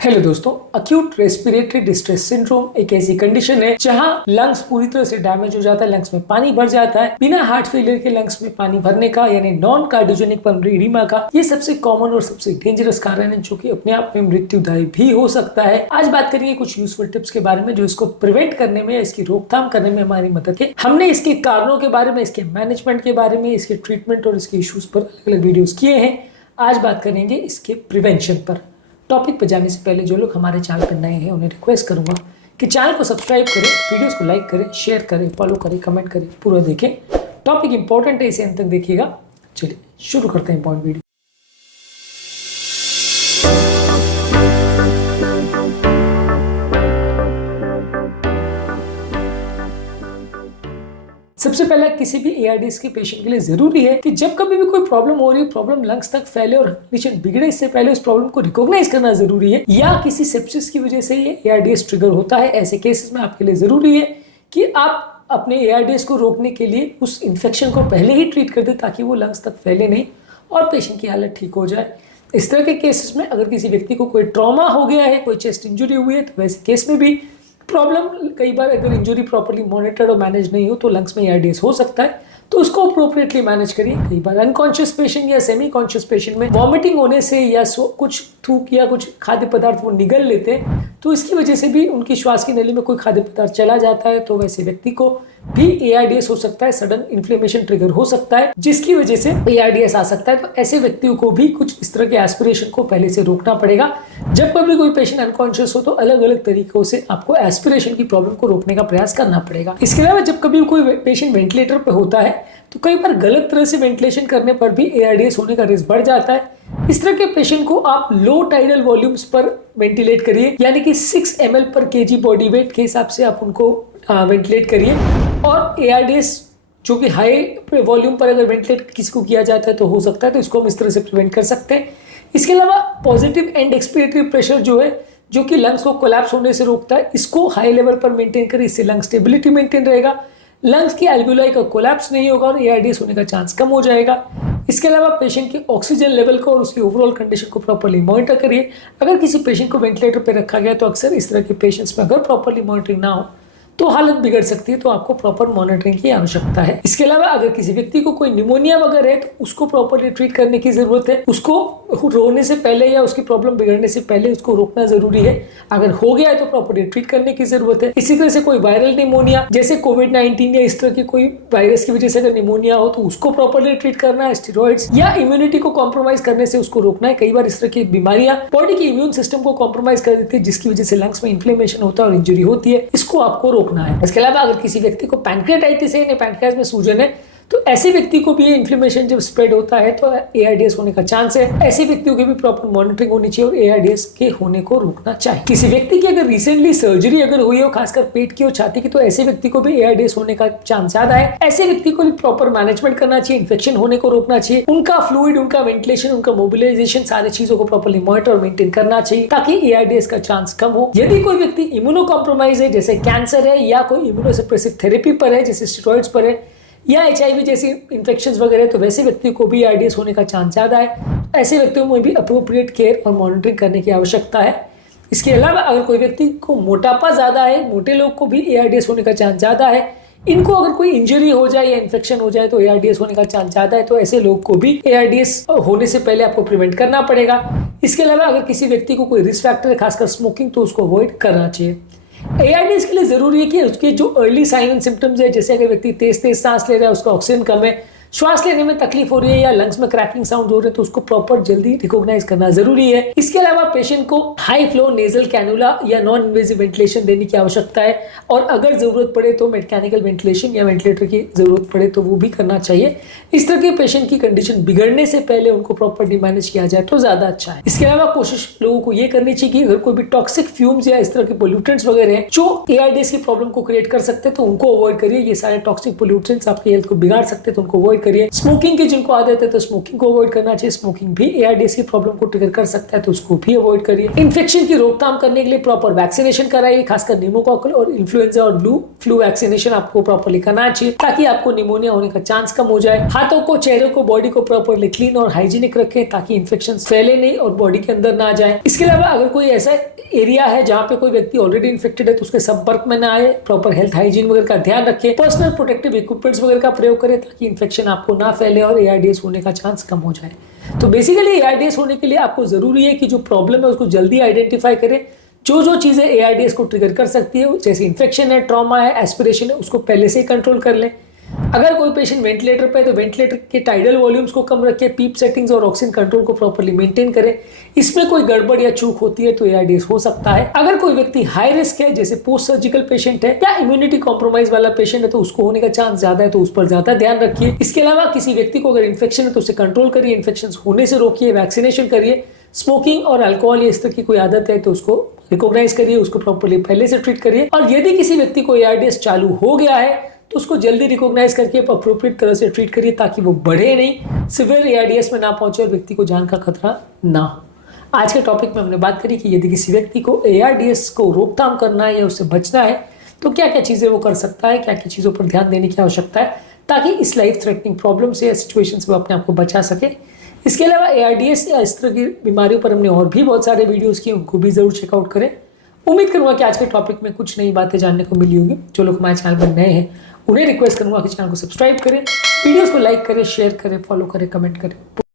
Hello दोस्तों, acute respiratory distress syndrome एक ऐसी कंडीशन है जहां लंग्स पूरी तरह से डैमेज हो जाता है, लंग्स में पानी भर जाता है। बिना हार्ट फेलियर के लंग्स में पानी भरने का यानी नॉन कार्डियोजेनिक पल्मोनरी एडिमा का ये सबसे कॉमन और सबसे डेंजरस कारण है जो कि अपने आप में मृत्युदायी भी हो सकता है। आज बात करेंगे कुछ यूजफुल टिप्स के बारे में जो इसको प्रिवेंट करने में, इसकी रोकथाम करने में हमारी मदद है। हमने इसके कारणों के बारे में, इसके मैनेजमेंट के बारे में, इसके ट्रीटमेंट और इसके इश्यूज पर अलग अलग वीडियोस किए हैं। आज बात करेंगे इसके प्रिवेंशन पर। टॉपिक पर जाने से पहले जो लोग हमारे चैनल पर नए हैं उन्हें रिक्वेस्ट करूंगा कि चैनल को सब्सक्राइब करें, वीडियोस को लाइक करें, शेयर करें, फॉलो करें, कमेंट करें, पूरा देखें। टॉपिक इंपॉर्टेंट है, इसे अंत तक देखिएगा। चलिए शुरू करते हैं इंपॉर्टेंट वीडियो। सबसे पहले किसी भी एआरडीएस के पेशेंट के लिए जरूरी है कि जब कभी भी कोई प्रॉब्लम हो रही है, प्रॉब्लम लंग्स तक फैले और कंडीशन बिगड़े, इससे पहले उस प्रॉब्लम को रिकॉग्नाइज करना जरूरी है। या किसी सेप्सिस की वजह से ये एआरडीएस ट्रिगर होता है, ऐसे केसेस में आपके लिए जरूरी है कि आप अपने एआरडीएस को रोकने के लिए उस इन्फेक्शन को पहले ही ट्रीट कर दे ताकि वो लंग्स तक फैले नहीं और पेशेंट की हालत ठीक हो जाए। इस तरह के केसेस में अगर किसी व्यक्ति को कोई ट्रॉमा हो गया है, कोई चेस्ट इंजरी हुई है, तो वैसे केस में भी प्रॉब्लम, कई बार अगर इंजरी प्रॉपर्ली मॉनिटर्ड और मैनेज नहीं हो तो लंग्स में एआरडीएस हो सकता है, तो उसको अप्रोप्रिएटली मैनेज करिए। कई बार अनकॉन्शियस पेशेंट या सेमी कॉन्शियस पेशेंट में वॉमिटिंग होने से या कुछ थूक या कुछ खाद्य पदार्थ वो निगल लेते हैं, तो इसकी वजह से भी उनकी श्वास की नली में कोई खाद्य पदार्थ चला जाता है, तो वैसे व्यक्ति को भी एआरडीएस हो सकता है। सडन इन्फ्लेमेशन ट्रिगर हो सकता है जिसकी वजह से एआरडीएस आ सकता है। तो ऐसे व्यक्तियों को भी कुछ इस तरह के एस्पिरेशन को पहले से रोकना पड़ेगा। जब कभी कोई पेशेंट अनकॉन्शियस हो तो अलग अलग तरीकों से आपको एस्पिरेशन की प्रॉब्लम को रोकने का प्रयास करना पड़ेगा। इसके अलावा जब कभी कोई पेशेंट वेंटिलेटर पे होता है तो कई बार गलत तरह से वेंटिलेशन करने पर भी एआरडीएस होने का रिस्क बढ़ जाता है। इस तरह के पेशेंट को आप लो टाइडल वॉल्यूम्स पर वेंटिलेट करिए, यानी कि 6 ml पर केजी बॉडी वेट के हिसाब से आप उनको वेंटिलेट करिए। और एआरडीएस जो कि हाई वॉल्यूम पर अगर वेंटिलेट किसी को किया जाता है तो हो सकता है, तो इसको हम इस तरह से प्रिवेंट कर सकते हैं। इसके अलावा पॉजिटिव एंड एक्सपिरेटरी प्रेशर जो है, जो कि लंग्स को कोलैप्स होने से रोकता है, इसको हाई लेवल पर मेंटेन करें। इससे लंग स्टेबिलिटी मेंटेन रहेगा, लंग्स की एल्वियोलाई का कोलैप्स नहीं होगा और एआरडीएस होने का चांस कम हो जाएगा। इसके अलावा पेशेंट के ऑक्सीजन लेवल को और उसकी ओवरऑल कंडीशन को प्रॉपर्ली मॉनिटर करिए। अगर किसी पेशेंट को वेंटिलेटर पर रखा गया तो अक्सर इस तरह के पेशेंट्स में अगर प्रॉपर्ली मॉनिटरिंग ना हो तो हालत बिगड़ सकती है, तो आपको प्रॉपर मॉनिटरिंग की आवश्यकता है। इसके अलावा अगर किसी व्यक्ति को कोई निमोनिया वगैरह है तो उसको प्रॉपर्ली ट्रीट करने की जरूरत है। उसको रोने से पहले या उसकी प्रॉब्लम बिगड़ने से पहले उसको रोकना जरूरी है। अगर हो गया है तो प्रॉपर्ली ट्रीट करने की जरूरत है। इसी तरह से कोई वायरल निमोनिया जैसे कोविड-19 या इस तरह की कोई वायरस की वजह से अगर निमोनिया हो तो उसको प्रॉपर्ली ट्रीट करना है। स्टेरॉइड्स या इम्यूनिटी को कॉम्प्रोमाइज करने से उसको रोकना है। कई बार इस तरह की बीमारियां बॉडी की इम्यून सिस्टम को कॉम्प्रोमाइज कर देती है जिसकी वजह से लंग्स में इन्फ्लेमेशन होता है और इंजरी होती है, इसको आपको रोकना है। इसके अलावा अगर किसी व्यक्ति को पैंक्रियाटाइटिस है, पैंक्रियाज में सूजन है, तो ऐसे व्यक्ति को भी ये इन्फ्लेमेशन जब स्प्रेड होता है तो एआरडीएस होने का चांस है। ऐसे व्यक्तियों की भी प्रॉपर मॉनिटरिंग होनी चाहिए और एआरडीएस के होने को रोकना चाहिए। किसी व्यक्ति की अगर रिसेंटली सर्जरी अगर हुई हो, खासकर पेट की और छाती की, तो ऐसे व्यक्ति को भी एआरडीएस होने का चांस ज्यादा है। ऐसे व्यक्ति को भी प्रॉपर मैनेजमेंट करना चाहिए, इन्फेक्शन होने को रोकना चाहिए, उनका फ्लूइड, उनका वेंटिलेशन, उनका मोबिलाइजेशन, सारी चीजों को प्रॉपर्ली मॉनिटर और मेंटेन करना चाहिए ताकि एआरडीएस का चांस कम हो। यदि कोई व्यक्ति इम्यूनो कॉम्प्रोमाइज है, जैसे कैंसर है या कोई इम्यूनोसप्रेसिव थेरेपी पर है जैसे स्टेरॉइड्स पर है या एचआईवी जैसी इन्फेक्शंस वगैरह, तो वैसे व्यक्ति को भी एआरडीएस होने का चांस ज्यादा है। ऐसे व्यक्तियों में भी अप्रोप्रिएट केयर और मॉनिटरिंग करने की आवश्यकता है। इसके अलावा अगर कोई व्यक्ति को मोटापा ज्यादा है, मोटे लोग को भी एआरडीएस होने का चांस ज्यादा है। इनको अगर कोई इंजरी हो जाए या इन्फेक्शन हो जाए तो एआरडीएस होने का चांस ज्यादा है, तो ऐसे लोग को भी एआरडीएस होने से पहले आपको प्रिवेंट करना पड़ेगा। इसके अलावा अगर किसी व्यक्ति को कोई रिस्क फैक्टर है, खासकर स्मोकिंग, तो उसको अवॉइड करना चाहिए। एआरडीएस के लिए जरूरी है कि उसके जो अर्ली साइन एंड सिम्टम्स है, जैसे अगर व्यक्ति तेज तेज सांस ले रहा है, उसका ऑक्सीजन कम है, श्वास लेने में तकलीफ हो रही है या लंग्स में क्रैकिंग साउंड हो रहे हैं, तो उसको प्रॉपर जल्दी रिकॉग्नाइज करना जरूरी है। इसके अलावा पेशेंट को हाई फ्लो नेजल कैनुला या नॉन इन्वेजिव वेंटिलेशन देने की आवश्यकता है और अगर जरूरत पड़े तो मैकेनिकल वेंटिलेशन या वेंटिलेटर की जरूरत पड़े तो वो भी करना चाहिए। इस तरह के पेशेंट की कंडीशन बिगड़ने से पहले उनको प्रॉपर्ली मैनेज किया जाए तो ज्यादा अच्छा है। इसके अलावा कोशिश लोगों को ये करनी चाहिए कि अगर कोई भी टॉक्सिक फ्यूम्स या इस तरह के पोल्यूटेंट्स वगैरह हैं जो एआरडीएस की प्रॉब्लम को क्रिएट कर सकते हैं तो उनको अवॉइड करिए। ये सारे टॉक्सिक पोल्यूटेंट्स आपकी हेल्थ को बिगाड़ सकते हैं, तो उनको अवॉइड अवॉइड करिए। स्मोकिंग की जिनको आदत है तो स्मोकिंग को अवॉइड करना चाहिए, स्मोकिंग भी ARDS की प्रॉब्लम को ट्रिगर कर सकता है तो उसको भी अवॉइड करिए। इन्फेक्शन की रोकथाम करने के लिए प्रॉपर वैक्सीनेशन कराइए, खासकर निमोकॉकल और इन्फ्लुएंजा और फ्लू वैक्सीनेशन आपको प्रॉपरली करना चाहिए ताकि आपको निमोनिया होने का चांस कम हो जाए। हाथों को, चेहरे को, बॉडी को प्रॉपरली क्लीन और हाइजीनिक रखें ताकि इन्फेक्शन फैले नहीं और बॉडी के अंदर ना जाए। इसके अलावा अगर कोई ऐसा एरिया है जहां पे कोई व्यक्ति ऑलरेडी इन्फेक्टेड है तो उसके संपर्क में ना आए, प्रॉपर हेल्थ हाइजीन वगैरह का ध्यान रखें, पर्सनल प्रोटेक्टिव इक्विपमेंट्स वगैरह का प्रयोग करें ताकि इन्फेक्शन आपको ना फैले और ARDS होने का चांस कम हो जाए। तो बेसिकली ARDS होने के लिए आपको जरूरी है कि जो प्रॉब्लम है उसको जल्दी आइडेंटिफाई करें। जो चीजें ARDS को ट्रिगर कर सकती है, जैसे इन्फेक्शन है, ट्रॉमा है, एस्पिरेशन है, उसको पहले से ही कंट्रोल कर लें। अगर कोई पेशेंट वेंटिलेटर पे है तो वेंटिलेटर के टाइडल वॉल्यूम्स को कम रखें, पीप सेटिंग्स और ऑक्सीजन कंट्रोल को प्रॉपर्ली मेंटेन करें। इसमें कोई गड़बड़ या चूक होती है तो ARDS हो सकता है। अगर कोई व्यक्ति हाई रिस्क है, जैसे पोस्ट सर्जिकल पेशेंट है या इम्यूनिटी कॉम्प्रोमाइज वाला पेशेंट है तो उसको होने का चांस ज्यादा है तो उस पर ज्यादा ध्यान रखिए। इसके अलावा किसी व्यक्ति को अगर इन्फेक्शन है तो उसे कंट्रोल करिए, इन्फेक्शन होने से रोकिए, वैक्सीनेशन करिए। स्मोकिंग और अल्कोहल या इस तरह की कोई आदत है तो उसको रिकॉग्नाइज करिए, उसको प्रॉपर्ली पहले से ट्रीट करिए। और यदि किसी व्यक्ति को ARDS चालू हो गया है तो उसको जल्दी रिकॉग्नाइज करके अप्रोप्रिएट तरह से ट्रीट करिए ताकि वो बढ़े नहीं, सिवियर ARDS में ना पहुंचे और व्यक्ति को जान का खतरा ना हो। आज के टॉपिक में हमने बात करी कि यदि किसी व्यक्ति को ARDS को रोकथाम करना है या उससे बचना है तो क्या क्या चीजें वो कर सकता है, क्या क्या चीजों पर ध्यान देने की आवश्यकता है ताकि इस लाइफ थ्रेटनिंग प्रॉब्लम से या सिचुएशन से वो अपने आप को बचा सके। इसके अलावा ARDS या इस तरह की बीमारियों पर हमने और भी बहुत सारे वीडियोस किए, उनको भी जरूर चेकआउट करें। उम्मीद करूंगा कि आज के टॉपिक में कुछ नई बातें जानने को मिली होगी। जो लोग हमारे चैनल पर नए हैं उन्हें रिक्वेस्ट करूंगा कि चैनल को सब्सक्राइब करें, वीडियोस को लाइक करें, शेयर करें, फॉलो करें, कमेंट करें।